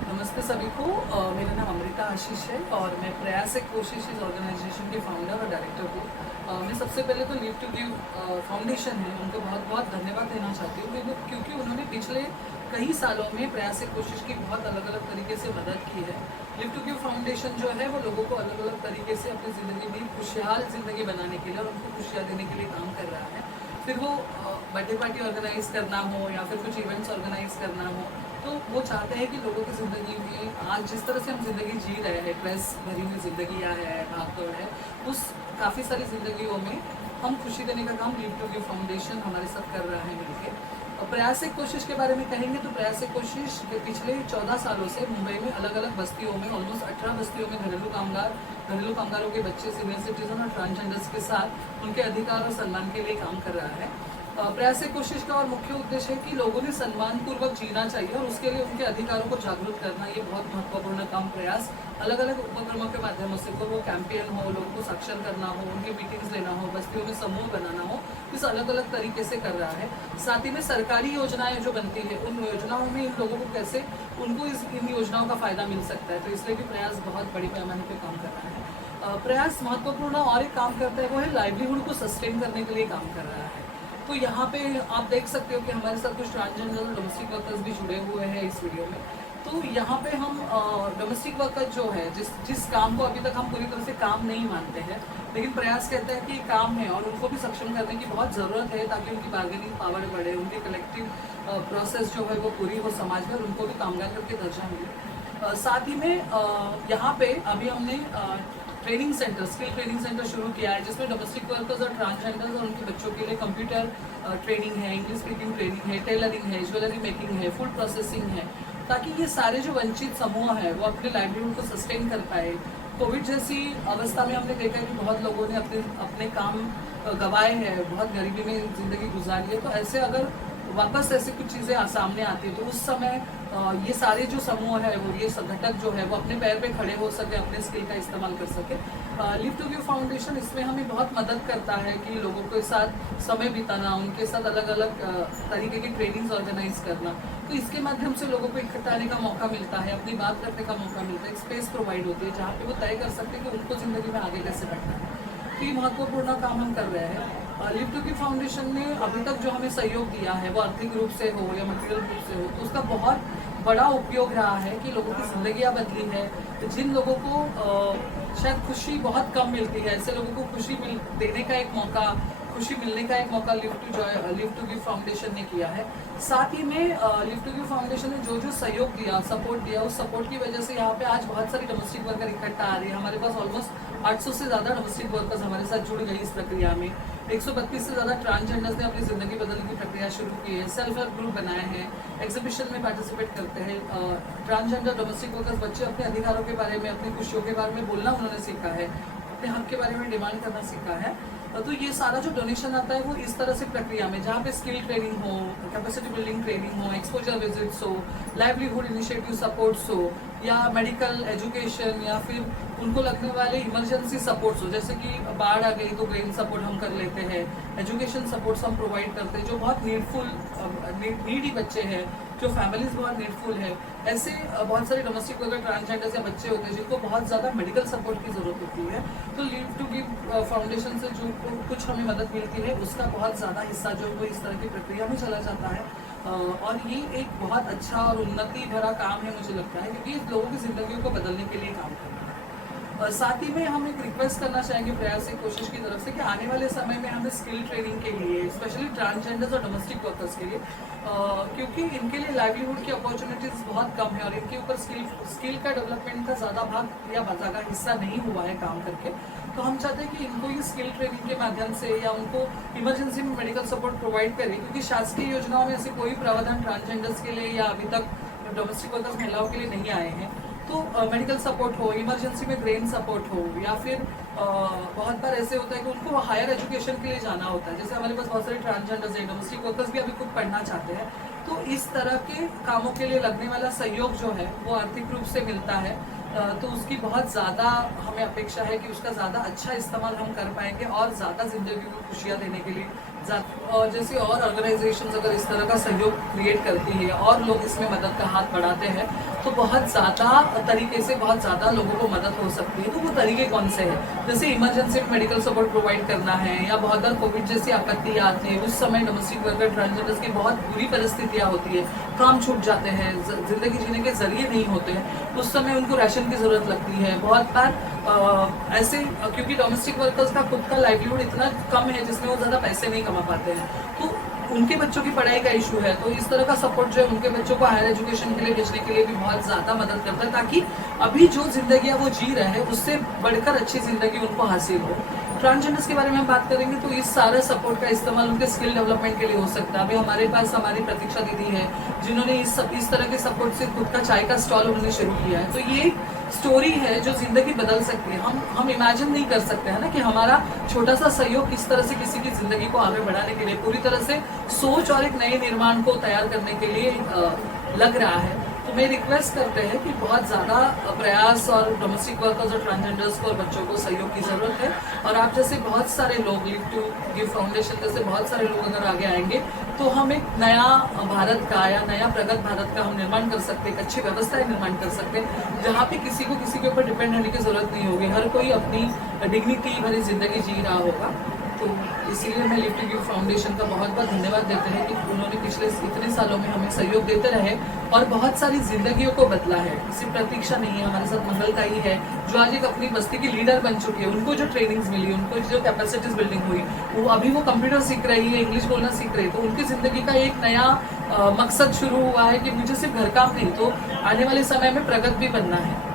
नमस्ते सभी को। मेरा नाम अमृता आशीष है और मैं प्रयास एक कोशिश इस ऑर्गेनाइजेशन के फाउंडर और डायरेक्टर हूँ। मैं सबसे पहले तो लिव टू गिव फाउंडेशन है उनको बहुत बहुत धन्यवाद देना चाहती हूँ क्योंकि उन्होंने पिछले कई सालों में प्रयास एक कोशिश की बहुत अलग अलग तरीके से मदद की है। लिव टू गिव फाउंडेशन जो है वो लोगों को अलग अलग तरीके से अपनी ज़िंदगी में खुशहाल ज़िंदगी बनाने के लिए और उनको खुशियाँ देने के लिए काम कर रहा है। फिर वो बर्थडे पार्टी ऑर्गेनाइज करना हो या फिर कुछ इवेंट्स ऑर्गेनाइज करना हो, तो वो चाहते हैं कि लोगों की ज़िंदगी में आज जिस तरह से हम ज़िंदगी जी रहे हैं, स्ट्रेस भरी हुई ज़िंदगी है, भागदौड़ है, उस काफ़ी सारी ज़िंदगियों में हम खुशी देने का काम लिव टू गिव फाउंडेशन हमारे साथ कर रहा है मिलकर। और प्रयास एक कोशिश के बारे में कहेंगे तो प्रयास एक कोशिश के पिछले 14 सालों से मुंबई में अलग अलग बस्तियों में ऑलमोस्ट 18 बस्तियों में घरेलू कामगारों के बच्चे, सीनियर सिटीजन और ट्रांसजेंडर्स के साथ उनके अधिकार और सम्मान के लिए काम कर रहा है। प्रयास एक कोशिश का और मुख्य उद्देश्य है कि लोगों ने सम्मानपूर्वक जीना चाहिए और उसके लिए उनके अधिकारों को जागरूक करना, ये बहुत महत्वपूर्ण काम प्रयास अलग अलग उपक्रमों के माध्यमों से, कोई वो कैंपेन हो, लोगों को साक्षर करना हो, उनकी मीटिंग्स लेना हो, बस्तियों में समूह बनाना हो, इस अलग अलग तरीके से कर रहा है। साथ ही में सरकारी योजनाएं जो बनती है उन योजनाओं में इन लोगों को कैसे उनको इन योजनाओं का फायदा मिल सकता है, तो इसलिए भी प्रयास बहुत बड़ी पैमाने पर काम कर रहा है। प्रयास महत्वपूर्ण और एक काम करता है वो है लाइवलीहुड को सस्टेन करने के लिए काम कर रहा है। तो यहाँ पे आप देख सकते हो कि हमारे साथ कुछ ट्रांसजेंडर और डोमेस्टिक वर्कर्स भी जुड़े हुए हैं इस वीडियो में। तो यहाँ पे हम डोमेस्टिक वर्कर जो है जिस काम को अभी तक हम पूरी तरह से काम नहीं मानते हैं, लेकिन प्रयास कहते हैं कि काम है और उनको भी सक्षम करने की बहुत ज़रूरत है ताकि उनकी बार्गेनिंग पावर बढ़े, उनकी कलेक्टिव प्रोसेस जो है वो पूरी हो समाज में और उनको भी कामगार करके दर्जा मिले। साथ ही में यहाँ पे अभी हमने training centre, skill training centre शुरू किया है जिसमें डोमेस्टिक वर्कर्स और ट्रांसजेंडर्स और उनके बच्चों के लिए कंप्यूटर ट्रेनिंग है, इंग्लिश स्पीकिंग ट्रेनिंग है, टेलरिंग है, ज्वेलरी मेकिंग है, फूड प्रोसेसिंग है, ताकि ये सारे जो वंचित समूह है वो अपने लाइवलीहुड को सस्टेन कर पाए। कोविड जैसी अवस्था में हमने देखा कि बहुत लोगों ने अपने काम गंवाए हैं, बहुत गरीबी में ज़िंदगी गुजारी है, तो ऐसे अगर वापस ऐसी कुछ चीज़ें सामने आती है तो उस समय ये सारे जो समूह है वो ये घटक जो है वो अपने पैर पे खड़े हो सके, अपने स्किल का इस्तेमाल कर सके। लिव टू गिव फाउंडेशन इसमें हमें बहुत मदद करता है कि लोगों के साथ समय बिताना, उनके साथ अलग अलग तरीके की ट्रेनिंग्स ऑर्गेनाइज करना, तो इसके माध्यम से लोगों को इकट्ठा आने का मौका मिलता है, अपनी बात रखने का मौका मिलता है, एक स्पेस प्रोवाइड होती है जहाँ पे वो तय कर सकते हैं कि उनको ज़िंदगी में आगे कैसे बढ़ना है। तो ये महत्वपूर्ण काम हम कर रहे हैं। लिव टू गिव फाउंडेशन ने अभी तक जो हमें सहयोग दिया है वो आर्थिक रूप से हो या मटेरियल रूप से हो, तो उसका बहुत बड़ा उपयोग रहा है कि लोगों की ज़िंदगियाँ बदली है। तो जिन लोगों को शायद खुशी बहुत कम मिलती है, ऐसे लोगों को खुशी देने का एक मौका, खुशी मिलने का एक मौका लिव टू गिव फाउंडेशन ने किया है। साथ ही में लिव टू गिव फाउंडेशन ने जो सहयोग दिया, सपोर्ट दिया, उस सपोर्ट की वजह से यहाँ पे आज बहुत सारी डोमेस्टिक वर्कर इकट्ठा आ रही है। हमारे पास ऑलमोस्ट 800 से ज़्यादा डोमेस्टिक वर्कर्स हमारे साथ जुड़ गई इस प्रक्रिया में। 132 से ज़्यादा ट्रांसजेंडर्स ने अपनी ज़िंदगी बदलने की प्रक्रिया शुरू की है, सेल्फ हेल्प ग्रुप बनाए हैं, एग्जीबिशन में पार्टिसिपेट करते हैं। ट्रांसजेंडर डोमेस्टिक वर्कर्स बच्चे अपने अधिकारों के बारे में, अपनी खुशियों के बारे में बोलना उन्होंने सीखा है, अपने हक के बारे में डिमांड करना सीखा है। तो ये सारा जो डोनेशन आता है वो इस तरह से प्रक्रिया में, जहाँ पे स्किल ट्रेनिंग हो, कैपेसिटी बिल्डिंग ट्रेनिंग हो, एक्सपोजर विजिट्स हो, लाइवलीहुड इनिशिएटिव सपोर्ट्स हो, या मेडिकल एजुकेशन, या फिर उनको लगने वाले इमरजेंसी सपोर्ट्स हो, जैसे कि बाढ़ आ गई तो ग्रेन सपोर्ट हम कर लेते हैं, एजुकेशन सपोर्ट्स हम प्रोवाइड करते हैं जो बहुत नीडी बच्चे हैं, जो फैमिलीज बहुत नीडफुल है। ऐसे बहुत सारे डोमेस्टिक वर्कर, ट्रांसजेंडर्स या बच्चे होते हैं जिनको बहुत ज़्यादा मेडिकल सपोर्ट की ज़रूरत होती है। तो लिव टू गिव फाउंडेशन से जो कुछ हमें मदद मिलती है उसका बहुत ज़्यादा हिस्सा जो वो इस तरह की प्रक्रिया में चला जाता है। और ये एक बहुत अच्छा और उन्नति भरा काम है मुझे लगता है, क्योंकि लोगों की ज़िंदगियों को बदलने के लिए काम करना है। और साथ ही में हम एक रिक्वेस्ट करना चाहेंगे प्रयास एक कोशिश की तरफ से कि आने वाले समय में हमें स्किल ट्रेनिंग के लिए, स्पेशली ट्रांसजेंडर्स और डोमेस्टिक वर्कर्स के लिए, क्योंकि इनके लिए लाइवलीहुड की अपॉर्चुनिटीज़ बहुत कम है और इनके ऊपर स्किल का डेवलपमेंट का ज़्यादा भाग या ज़्यादा हिस्सा नहीं हुआ है काम करके, तो हम चाहते हैं कि इनको ये स्किल ट्रेनिंग के माध्यम से या उनको इमरजेंसी में मेडिकल सपोर्ट प्रोवाइड करें, क्योंकि शासकीय योजनाओं में ऐसे कोई प्रावधान ट्रांसजेंडर्स के लिए या अभी तक डोमेस्टिक वर्कर्स महिलाओं के लिए नहीं आए हैं। तो मेडिकल सपोर्ट हो, इमरजेंसी में ब्रेन सपोर्ट हो, या फिर बहुत बार ऐसे होता है कि उनको हायर एजुकेशन के लिए जाना होता है, जैसे हमारे पास बहुत सारे ट्रांसजेंडर्स हैं, डोमेस्टिक वर्कर्स भी अभी खुद पढ़ना चाहते हैं, तो इस तरह के कामों के लिए लगने वाला सहयोग जो है वो आर्थिक रूप से मिलता है। तो उसकी बहुत ज़्यादा हमें अपेक्षा है कि उसका ज़्यादा अच्छा इस्तेमाल हम कर पाएंगे और ज़्यादा ज़िंदगी को खुशियाँ देने के लिए और जैसे और ऑर्गेनाइजेशंस अगर इस तरह का सहयोग क्रिएट करती है और लोग इसमें मदद का हाथ बढ़ाते हैं तो बहुत ज़्यादा तरीके से बहुत ज़्यादा लोगों को मदद हो सकती है। तो वो तरीके कौन से हैं? जैसे इमरजेंसी मेडिकल सपोर्ट प्रोवाइड करना है, या बहुत बार कोविड जैसी आपत्ति आती है, उस समय डोमेस्टिक वर्कर ट्रांसजेंडर्स की बहुत बुरी परिस्थितियाँ होती है, काम छूट जाते हैं, जिंदगी जीने के जरिए नहीं होते हैं, उस समय उनको राशन की जरूरत लगती है। बहुत बार ऐसे, क्योंकि डोमेस्टिक वर्कर्स का खुद का लाइवलीहुड इतना कम है जिसमें वो ज़्यादा पैसे नहीं कमा पाते हैं, तो उनके बच्चों की पढ़ाई का इशू है, तो इस तरह का सपोर्ट जो है उनके बच्चों को हायर एजुकेशन के लिए भेजने के लिए भी बहुत ज़्यादा मदद करता है, ताकि अभी जो जिंदगी वो जी रहे हैं उससे बढ़कर अच्छी जिंदगी उनको हासिल हो। ट्रांसजेंडर्स के बारे में हम बात करेंगे तो इस सारे सपोर्ट का इस्तेमाल उनके स्किल डेवलपमेंट के लिए हो सकता है। अभी हमारे पास हमारी प्रतीक्षा दीदी है जिन्होंने इस तरह के सपोर्ट से खुद का चाय का स्टॉल उन्होंने शुरू किया है। तो ये स्टोरी है जो जिंदगी बदल सकती है। हम इमेजिन नहीं कर सकते हैं ना कि हमारा छोटा सा सहयोग किस तरह से किसी की जिंदगी को आगे बढ़ाने के लिए, पूरी तरह से सोच और एक नए निर्माण को तैयार करने के लिए लग रहा है। तो मैं रिक्वेस्ट करते हैं कि बहुत ज़्यादा प्रयास और डोमेस्टिक वर्कर्स और ट्रांसजेंडर्स को और बच्चों को सहयोग की ज़रूरत है। और आप जैसे बहुत सारे लोग, लिव टू गिव फाउंडेशन जैसे बहुत सारे लोग अगर आगे आएंगे तो हम एक नया भारत का या नया प्रगत भारत का हम निर्माण कर सकते हैं, एक अच्छी व्यवस्था निर्माण कर सकते हैं जहाँ पे किसी को किसी के ऊपर डिपेंड होने की जरूरत नहीं होगी, हर कोई अपनी डिग्निटी भरी जिंदगी जी रहा होगा। तो इसीलिए मैं लिव टू गिव फाउंडेशन का बहुत बहुत धन्यवाद देते हैं कि उन्होंने पिछले इतने सालों में हमें सहयोग देते रहे और बहुत सारी जिंदगियों को बदला है। सिर्फ प्रतीक्षा नहीं है, हमारे साथ मंगल का ही है जो आज एक अपनी बस्ती की लीडर बन चुकी है। उनको जो ट्रेनिंग्स मिली, उनको जो कैपेसिटीज बिल्डिंग हुई, वो अभी वो कंप्यूटर सीख रही है, इंग्लिश बोलना सीख रही है, तो उनकी जिंदगी का एक नया मकसद शुरू हुआ है कि मुझे सिर्फ घर काम नहीं, तो आने वाले समय में प्रगत भी बनना है।